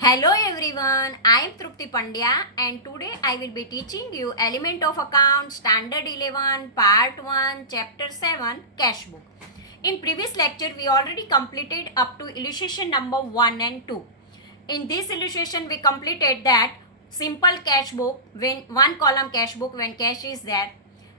Hello everyone, I am Trupti Pandya and today I will be teaching you Element of Account Standard 11 Part 1 Chapter 7 Cash Book. In previous lecture we already completed up to illustration number 1 and 2. In this illustration we completed that simple cash book when one column cash book when cash is there.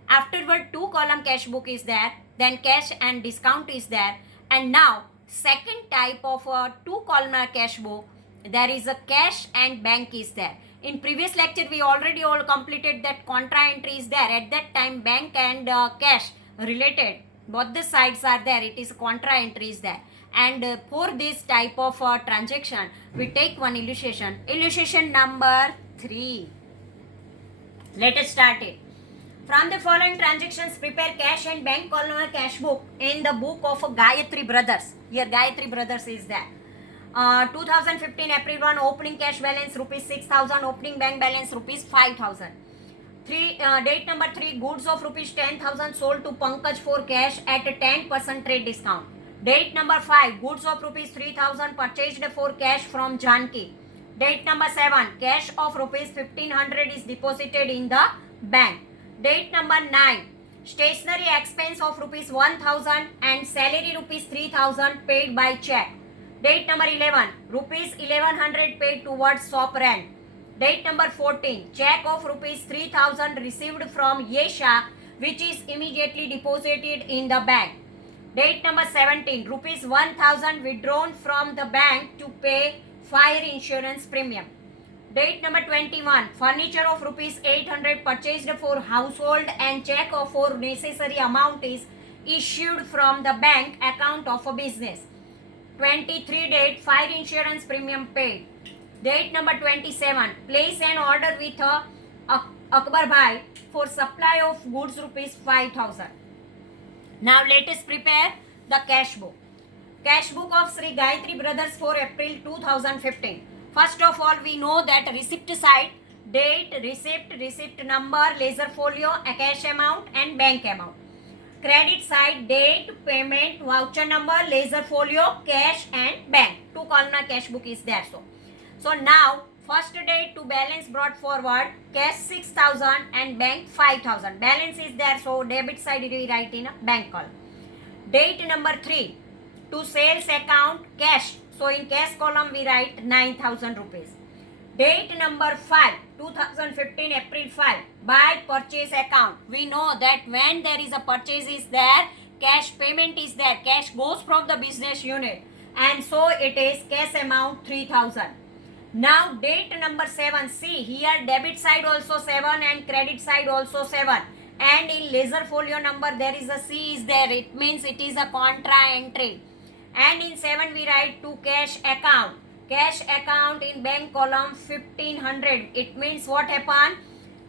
Afterward two column cash book is there, then cash and discount is there, and now second type of a two columnar cash book, there is a cash and bank is there. In previous lecture we already all completed that contra entry is there. At that time bank and cash related, both the sides are there, it is contra entry is there. And for this type of transaction we take one illustration number 3. Let us start it. From the following transactions, prepare cash and bank columnar cash book in the book of Gayatri Brothers. Here Gayatri Brothers is there. 2015 April 1 opening cash balance rupees 6,000, opening bank balance rupees 5,000. Date number 3, goods of rupees 10,000 sold to Pankaj for cash at a 10% trade discount. Date number 5, goods of rupees 3,000 purchased for cash from Janki. Date number 7, cash of rupees 1,500 is deposited in the bank. Date number 9, stationery expense of rupees 1,000 and salary rupees 3,000 paid by check. Date number 11, rupees 1,100 paid towards shop rent. Date number 14, check of rupees 3,000 received from Yesha which is immediately deposited in the bank. Date number 17, rupees 1,000 withdrawn from the bank to pay fire insurance premium. Date number 21, furniture of rupees 800 purchased for household and check of for necessary amount is issued from the bank account of a business. 23 date, fire insurance premium paid. Date number 27, place an order with Akbar Bhai for supply of goods rupees 5,000. Now let us prepare the cash book. Cash book of Sri Gayatri Brothers for April 2015. First of all, we know that receipt side, date, receipt number, ledger folio, a cash amount and bank amount. Credit side, date, payment, voucher number, ledger folio, cash and bank. Two columnar cash book is there. So now first date to balance brought forward, cash 6,000 and bank 5,000. Balance is there, so debit side we write in a bank column. Date number 3 to sales account cash. So in cash column we write 9,000 rupees. Date number 5, 2015 April 5, by purchase account. We know that when there is a purchase is there, cash payment is there, cash goes from the business unit, and so it is cash amount 3,000. Now date number 7, see here debit side also 7 and credit side also 7, and in ledger folio number there is a C is there, it means it is a contra entry. And in 7 we write to cash account. Cash account in bank column 1,500. It means what happened?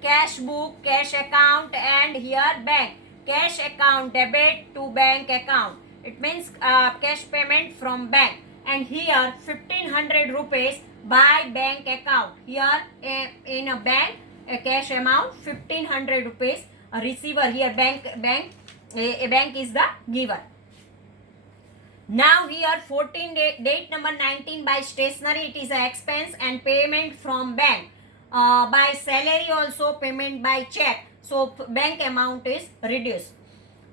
Cash book, cash account and here bank. Cash account debit to bank account. It means cash payment from bank. And here 1,500 rupees by bank account. Here in a bank a cash amount 1,500 rupees. A receiver here bank is the giver. Now here 14 date number 19 by stationery, it is an expense and payment from bank. By salary also payment by check. So bank amount is reduced.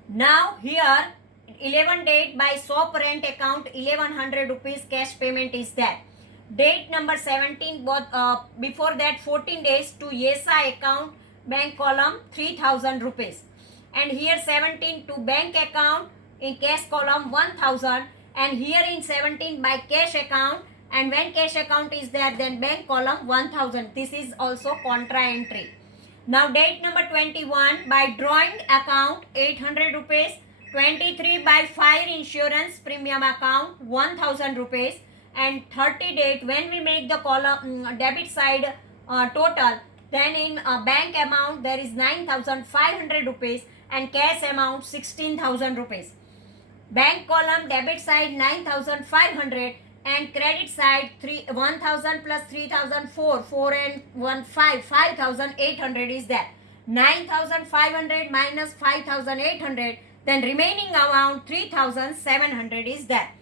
Now here 11 date by shop rent account 1,100 rupees cash payment is there. Date number 17 before that 14 days to Yesa account bank column 3,000 rupees. And here 17 to bank account in cash column 1,000, and here in 17 by cash account, and when cash account is there then bank column 1,000. This is also contra entry. Now date number 21 by drawing account 800 rupees, 23 by fire insurance premium account 1,000 rupees, and 30 date when we make the column debit side total, then in bank amount there is 9,500 rupees and cash amount 16,000 rupees. Bank column debit side 9,500 and credit side 1,000 plus 3,000 4 and 1 5 5,800 is there. 9,500 minus 5,800, then remaining amount 3,700 is there.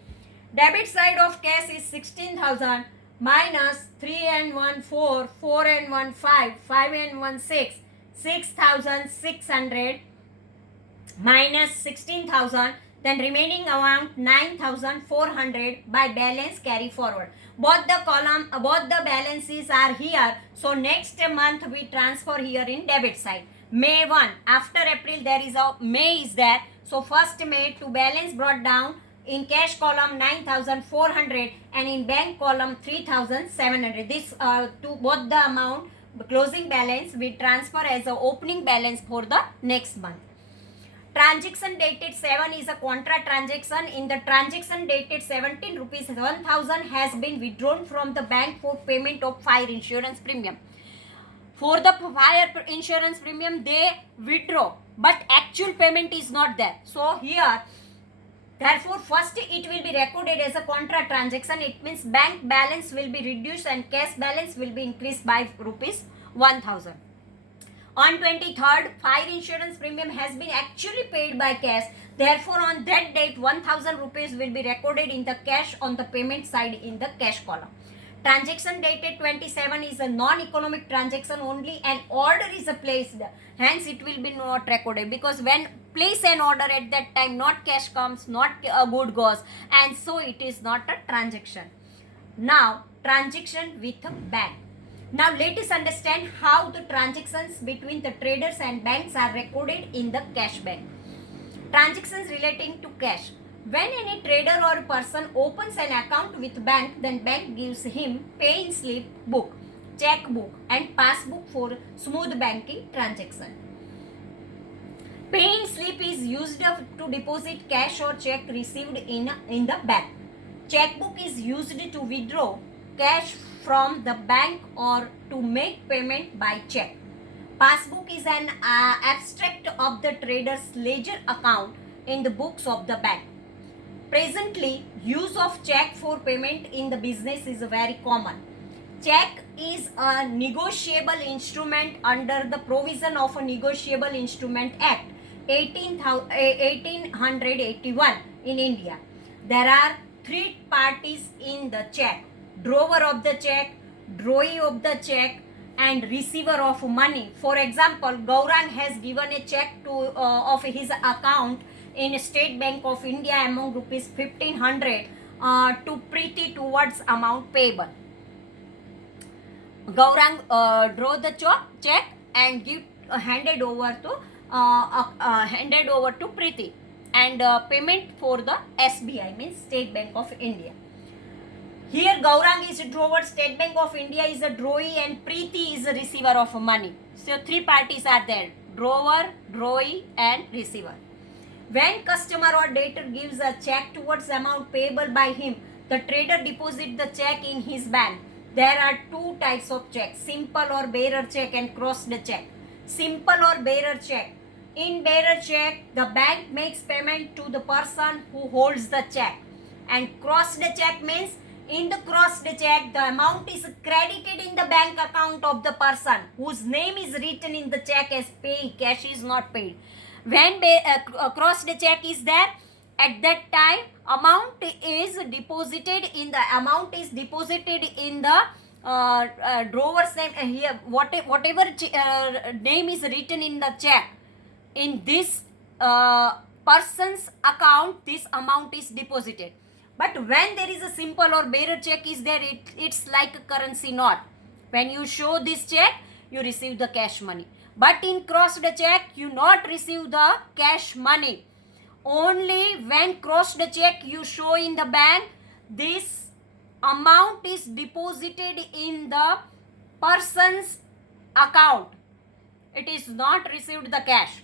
Debit side of cash is 16,000 minus 3 and 1 4, 4 and 1 5, 5 and 1 6, 6,600 minus 16,000, then remaining amount 9,400 by balance carry forward. Both the balances are here. So next month we transfer here in debit side. May 1, after April there is a May is there. So first May to balance brought down in cash column 9,400 and in bank column 3,700. This to both the amount closing balance we transfer as a opening balance for the next month. Transaction dated 7 is a contra transaction. In the transaction dated 17 rupees 1000 has been withdrawn from the bank for payment of fire insurance premium. For the fire insurance premium they withdraw, but actual payment is not there. So here, therefore first it will be recorded as a contra transaction. It means bank balance will be reduced and cash balance will be increased by rupees 1000. On 23rd, fire insurance premium has been actually paid by cash. Therefore, on that date, 1000 rupees will be recorded in the cash on the payment side in the cash column. Transaction dated 27 is a non-economic transaction, only an order is placed. Hence, it will be not recorded, because when place an order at that time, not cash comes, not a good goes, and so it is not a transaction. Now, transaction with a bank. Now let us understand how the transactions between the traders and banks are recorded in the cash bank. Transactions relating to cash. When any trader or person opens an account with bank, then bank gives him pay-in slip book, check book and passbook for smooth banking transaction. Pay-in slip is used to deposit cash or check received in the bank. Checkbook is used to withdraw cash from the bank or to make payment by check. Passbook is an abstract of the trader's ledger account in the books of the bank. Presently, use of check for payment in the business is very common. Check is a negotiable instrument under the provision of a Negotiable Instrument Act 1881 in India. There are three parties in the check: drawer of the check, drawee of the check, and receiver of money. For example, Gaurang has given a check to of his account in State Bank of India among rupees 1500 to Preeti towards amount payable. Gaurang draw the check and handed over to Preeti, and payment for the SBI means State Bank of India. Here Gaurang is a drawer, State Bank of India is a drawee, and Preeti is a receiver of money. So three parties are there: drawer, drawee and receiver. When customer or debtor gives a check towards amount payable by him, the trader deposits the check in his bank. There are two types of check: simple or bearer check and crossed check. Simple or bearer check. In bearer check, the bank makes payment to the person who holds the check. And crossed check means in the crossed check, the amount is credited in the bank account of the person whose name is written in the check as pay. Cash is not paid. When crossed check is there, at that time amount is deposited in the drawer's name. Here whatever name is written in the check, in this person's account, this amount is deposited. But when there is a simple or bearer check is there, it's like a currency note. When you show this check, you receive the cash money. But in crossed check, you not receive the cash money. Only when crossed check you show in the bank, this amount is deposited in the person's account. It is not received the cash.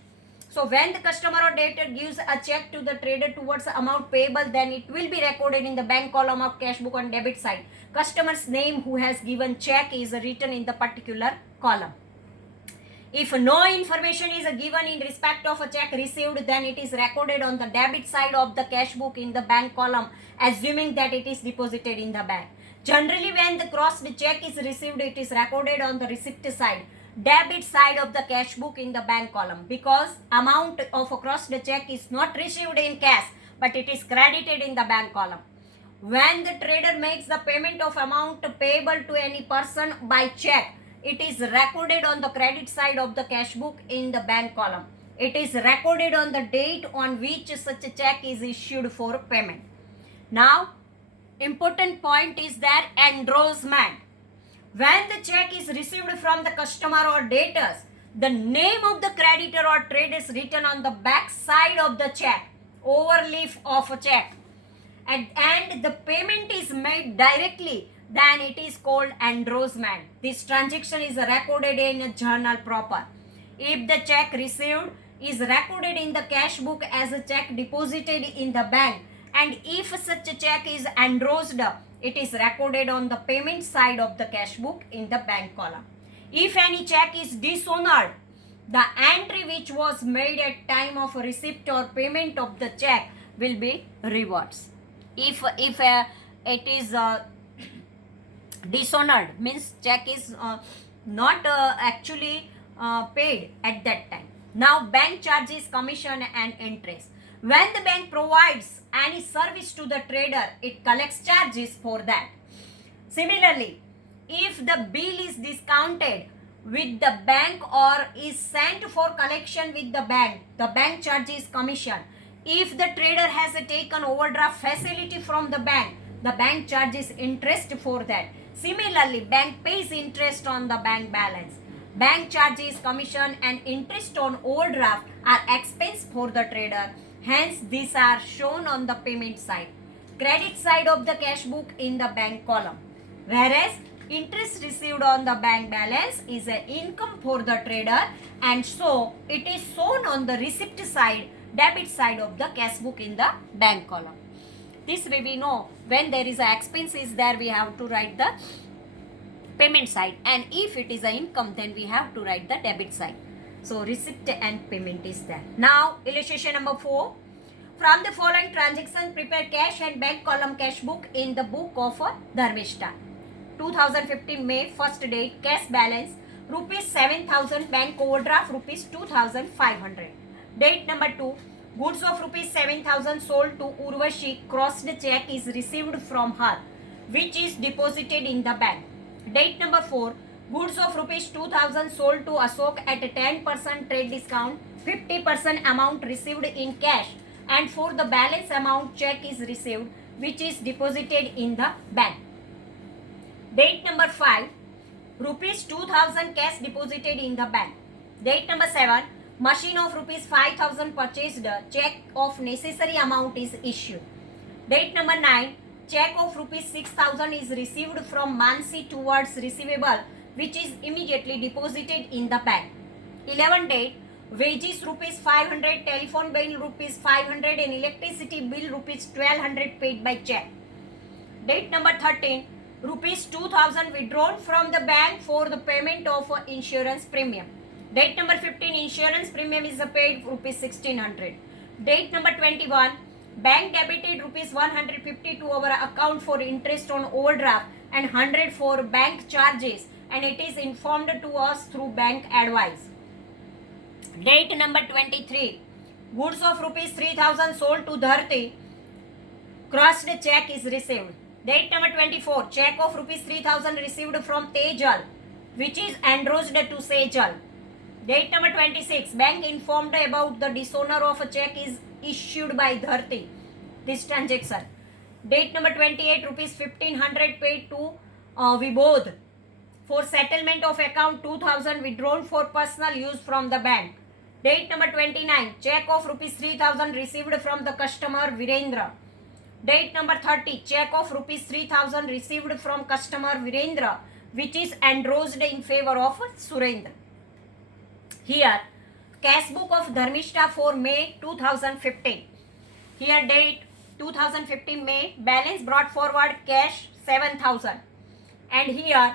So when the customer or debtor gives a check to the trader towards the amount payable, then it will be recorded in the bank column of cash book on debit side. Customer's name who has given check is written in the particular column. If no information is given in respect of a check received, then it is recorded on the debit side of the cash book in the bank column, assuming that it is deposited in the bank. Generally, when the crossed check is received, it is recorded on the receipt side, debit side of the cash book in the bank column, because amount of a crossed check is not received in cash, but it is credited in the bank column. when the trader makes the payment of amount payable to any person by check, it is recorded on the credit side of the cash book in the bank column. It is recorded on the date on which such a check is issued for payment. Now, important point is that endorsement. When the check is received from the customer or debtors, the name of the creditor or trader is written on the back side of the check, overleaf of a check, and the payment is made directly, then it is called endorsement. This transaction is recorded in a journal proper. If the check received is recorded in the cash book as a check deposited in the bank, and if such a check is endorsed, it is recorded on the payment side of the cash book in the bank column. If any check is dishonored, the entry which was made at time of receipt or payment of the check will be reversed. If it is dishonored, means check is not actually paid at that time. Now, bank charges commission and interest. When the bank provides any service to the trader, it collects charges for that. Similarly, if the bill is discounted with the bank or is sent for collection with the bank charges commission. If the trader has taken overdraft facility from the bank charges interest for that. Similarly, bank pays interest on the bank balance. Bank charges commission and interest on overdraft are expense for the trader. Hence, these are shown on the payment side, credit side of the cash book in the bank column. Whereas, interest received on the bank balance is an income for the trader, and so it is shown on the receipt side, debit side of the cash book in the bank column. This way we know when there is an expense is there, we have to write the payment side, and if it is an income, then we have to write the debit side. So receipt and payment is there. Now illustration number 4. From the following transaction, prepare cash and bank column cash book in the book of Dharmishta. 2015 May 1st date, cash balance rupees 7,000, bank overdraft rupees 2,500. Date number 2, goods of rupees 7,000 sold to Urvashi, crossed check is received from her, which is deposited in the bank. Date number 4, goods of rupees 2,000 sold to Ashok at a 10% trade discount, 50% amount received in cash, and for the balance amount check is received, which is deposited in the bank. Date number 5, rupees 2,000 cash deposited in the bank. Date number 7, machine of rupees 5,000 purchased, check of necessary amount is issued. Date number 9, check of rupees 6,000 is received from Mansi towards receivable, which is immediately deposited in the bank. 11 date, wages rupees 500, telephone bill rupees 500, and electricity bill rupees 1,200 paid by check. Date number 13, rupees 2,000 withdrawn from the bank for the payment of insurance premium. Date number 15, insurance premium is paid rupees 1,600. Date number 21, bank debited rupees 150 to our account for interest on overdraft and 100 for bank charges, and it is informed to us through bank advice. Date number 23, goods of rupees 3,000 sold to Dharti, crossed check is received. Date number 24, check of rupees 3,000 received from Tejal, which is endorsed to Sejal. Date number 26, bank informed about the dishonor of a check is issued by Dharti, this transaction. Date number 28, rupees 1,500 paid to Vibodh for settlement of account, 2,000 withdrawn for personal use from the bank. Date number 29, check of rupees 3,000 received from the customer Virendra. Date number 30, check of rupees 3,000 received from customer Virendra, which is endorsed in favor of Surendra. Here, cash book of Dharmishta for May 2015. Here date 2015 May, balance brought forward cash 7,000. And here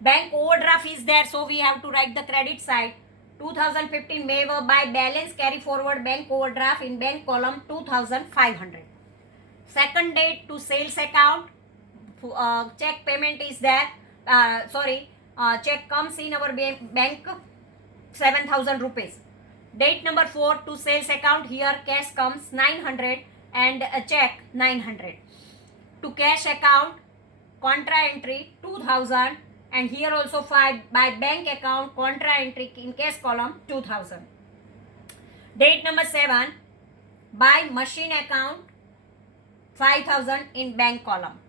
bank overdraft is there, so we have to write the credit side. 2015 May by balance carry forward bank overdraft in bank column 2,500. Second date to sales account, check payment is there. Check comes in our bank 7,000 rupees. Date number 4 to sales account, here cash comes 900 and a check 900. To cash account, contra entry 2000, and here also 5. By bank account, contra entry in cash column 2000. Date number 7, by machine account 5000 in bank column.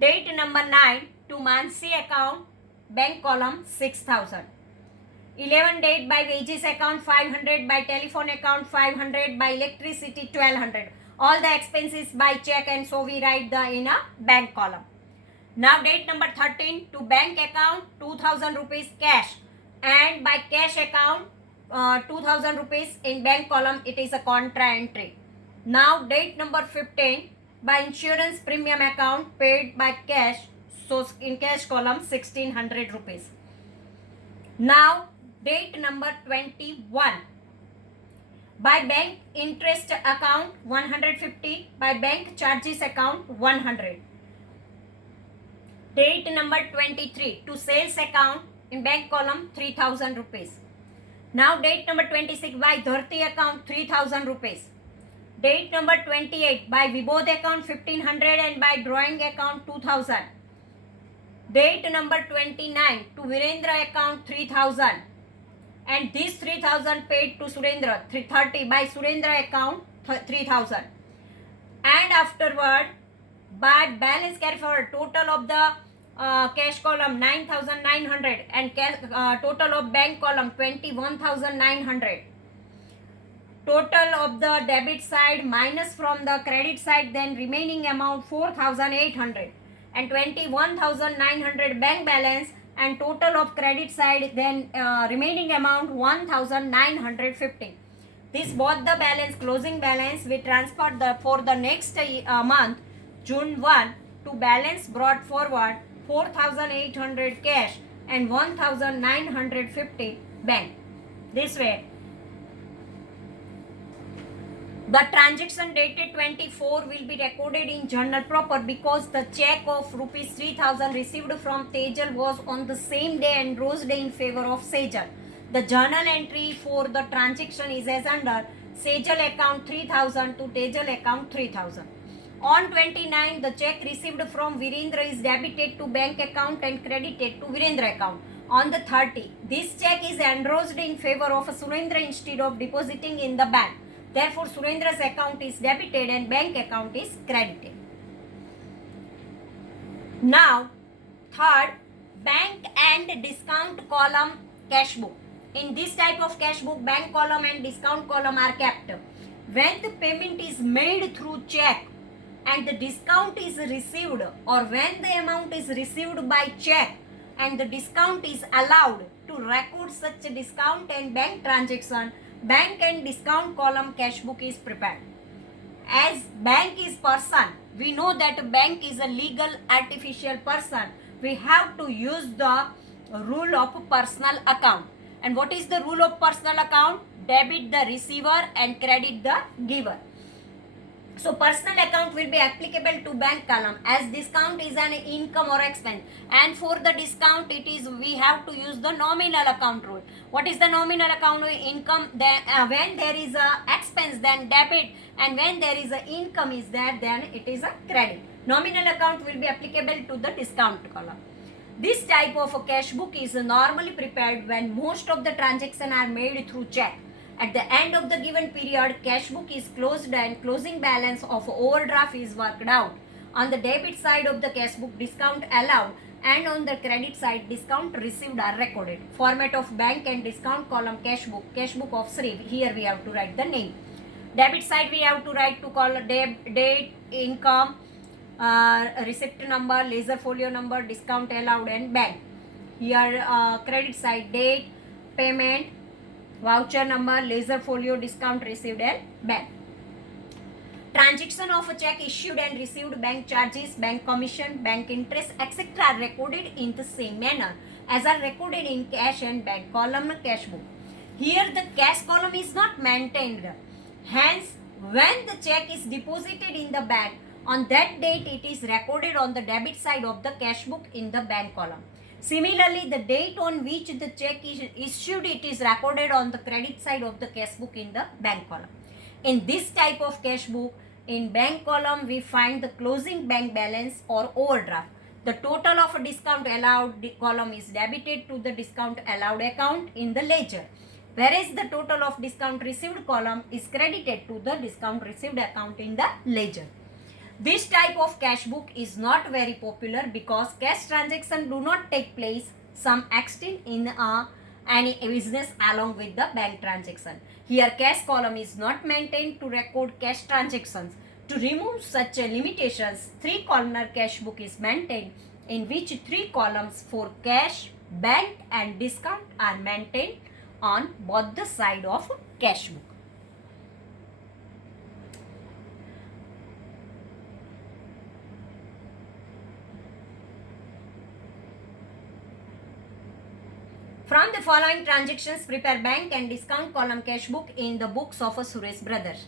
Date number 9, to Mansi account, bank column 6000. 11, date by wages account 500, by telephone account 500, by electricity 1200. All the expenses by check, and so we write the in a bank column. Now date number 13, to bank account 2000 rupees cash, and by cash account 2000 rupees in bank column, it is a contra entry. Now date number 15, by insurance premium account paid by cash, so in cash column 1600 rupees. Now date number 21, by bank interest account 150, by bank charges account 100. Date number 23, to sales account in bank column 3000 rupees. Now date number 26, by Dharti account 3000 rupees. Date number 28, by Vibodh account 1500, and by drawing account 2000. Date number 29, to Virendra account 3000, and this 3000 paid to Surendra 30 by Surendra account 3000. And afterward, by balance carry forward, total of the cash column 9900, and total of bank column 21900. Total of the debit side minus from the credit side, then remaining amount 4800, and 21900 bank balance, and total of credit side, then remaining amount 1950. This both the balance, closing balance, we transferred for the next month, June 1, to balance brought forward 4800 cash and 1950 bank. This way, the transaction dated 24 will be recorded in journal proper, because the check of rupees 3000 received from Tejal was on the same day and rose day in favor of Sejal. The journal entry for the transaction is as under: Sejal account 3000 to Tejal account 3000. On 29, the check received from Virendra is debited to bank account and credited to Virendra account. On the 30, this check is endorsed in favor of Surendra instead of depositing in the bank. Therefore, Surendra's account is debited and bank account is credited. Now, third, bank and discount column cash book. In this type of cash book, bank column and discount column are kept. When the payment is made through check and the discount is received, or when the amount is received by check and the discount is allowed to record such a discount and bank transaction, bank and discount column cash book is prepared. As bank is person, we know that bank is a legal artificial person. We have to use the rule of personal account. And what is the rule of personal account? Debit the receiver and credit the giver. So personal account will be applicable to bank column, as discount is an income or expense, and for the discount we have to use the nominal account rule. What is the nominal account? Income, then when there is a expense, then debit, and when there is a income is there, then it is a credit. Nominal account will be applicable to the discount column. This type of a cash book is normally prepared when most of the transactions are made through check. At the end of the given period, cash book is closed and closing balance of overdraft is worked out. On the debit side of the cash book, discount allowed, and on the credit side, discount received are recorded. Format of bank and discount column cash book of Sri. Here we have to write the name. Debit side we have to write to call date, income, receipt number, ledger folio number, discount allowed, and bank. Here credit side, date, payment, voucher number, ledger folio, discount received, and bank. Transaction of a check issued and received, bank charges, bank commission, bank interest, etc. are recorded in the same manner as are recorded in cash and bank column cash book. Here the cash column is not maintained. Hence, when the check is deposited in the bank, on that date it is recorded on the debit side of the cash book in the bank column. Similarly, the date on which the check is issued, it is recorded on the credit side of the cash book in the bank column. In this type of cash book, In bank column, we find the closing bank balance or overdraft. The total of a discount allowed column is debited to the discount allowed account in the ledger, whereas the total of discount received column is credited to the discount received account in the ledger. This type of cash book is not very popular because cash transactions do not take place some extent in any business along with the bank transaction. Here cash column is not maintained to record cash transactions. To remove such limitations, three columnar cash book is maintained in which three columns for cash, bank and discount are maintained on both the side of cash book. From the following transactions, prepare bank and discount column cash book in the books of Suresh Brothers.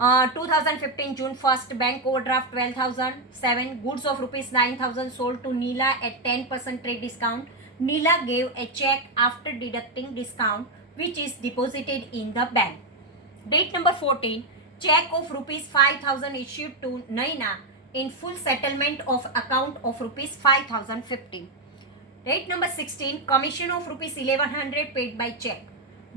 2015 June 1st, bank overdraft 12,000. 7. Goods of rupees 9,000 sold to Neela at 10% trade discount. Neela gave a check after deducting discount which is deposited in the bank. Date number 14. Check of rupees 5,000 issued to Naina in full settlement of account of rupees 5,050. Date number 16. Commission of rupees 1100 paid by check.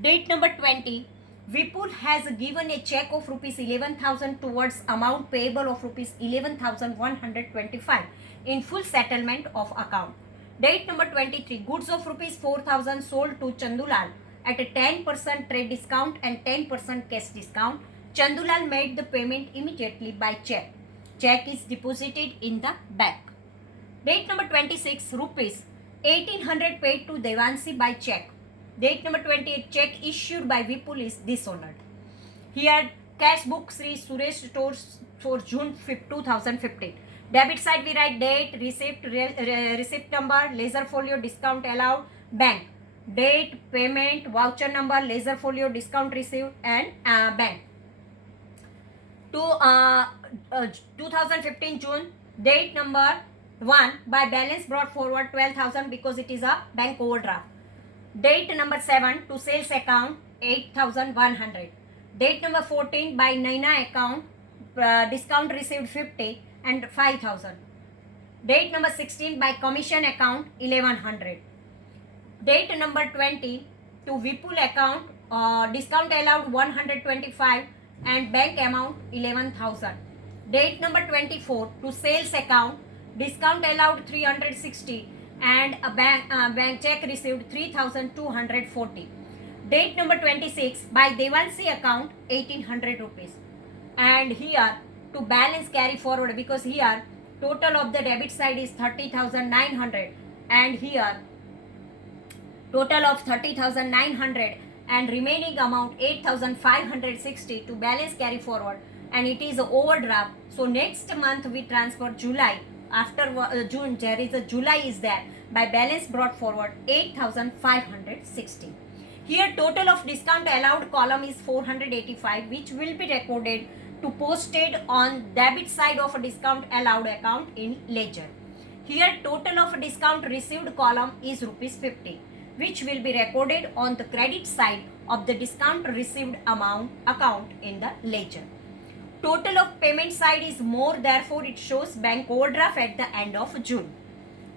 Date number 20. Vipul has given a check of rupees 11,000 towards amount payable of rupees 11,125 in full settlement of account. Date number 23. Goods of rupees 4,000 sold to Chandulal at a 10% trade discount and 10% cash discount. Chandulal made the payment immediately by check. Check is deposited in the bank. Date number 26. Rupees 1,800 paid to Devansi by check. Date number 28. Check issued by Vipul is dishonored. Here cash book Sri Suresh Stores for June 5, 2015. Debit side we write date, receipt number, ledger folio, discount allowed, bank. Date, payment, voucher number, ledger folio, discount received and bank. 2015 June, date number 1 by balance brought forward 12,000 because it is a bank overdraft. Date number 7 to sales account 8,100. Date number 14 by Naina account discount received 50 and 5,000. Date number 16 by commission account 1,100. Date number 20 to Vipul account discount allowed 125 and bank amount 11,000. Date number 24 to sales account discount allowed 360 and a bank check received 3,240. Date number 26 by Devansi account 1,800 rupees. And here to balance carry forward because here total of the debit side is 30,900 and here total of 30,900 and remaining amount 8,560 to balance carry forward and it is overdraft. So next month we transfer July. After June there is a July is there by balance brought forward 8,560. Here total of discount allowed column is 485 which will be recorded to posted on debit side of a discount allowed account in ledger. Here total of discount received column is rupees 50 which will be recorded on the credit side of the discount received amount account in the ledger. Total of payment side is more, therefore it shows bank overdraft at the end of June.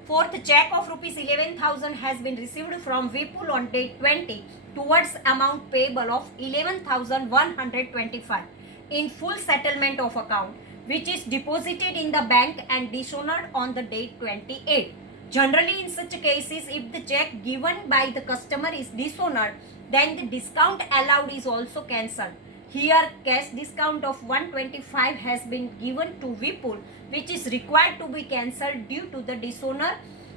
Fourth, check of rupees 11,000 has been received from Vipul on date 20 towards amount payable of 11,125 in full settlement of account which is deposited in the bank and dishonored on the date 28. Generally in such cases, if the check given by the customer is dishonored, then the discount allowed is also cancelled. Here cash discount of 125 has been given to Vipul which is required to be cancelled due to the dishonor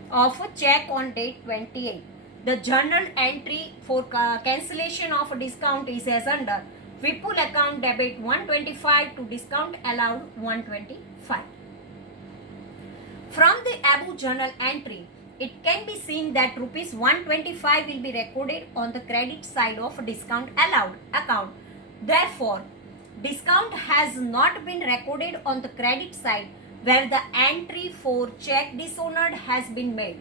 of a check on date 28. The journal entry for cancellation of a discount is as under Vipul account debit 125 to discount allowed 125. From the above journal entry, it can be seen that rupees 125 will be recorded on the credit side of discount allowed account. Therefore, discount has not been recorded on the credit side where the entry for check dishonored has been made.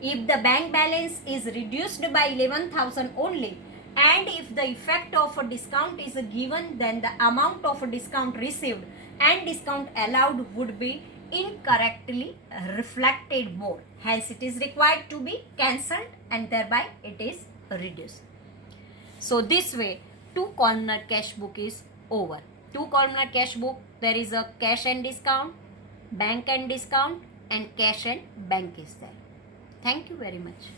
If the bank balance is reduced by 11,000 only and if the effect of a discount is given, then the amount of a discount received and discount allowed would be incorrectly reflected more. Hence, it is required to be cancelled and thereby it is reduced. So this way, two columnar cash book is over. Two columnar cash book, there is a cash and discount, bank and discount, and cash and bank is there. Thank you very much.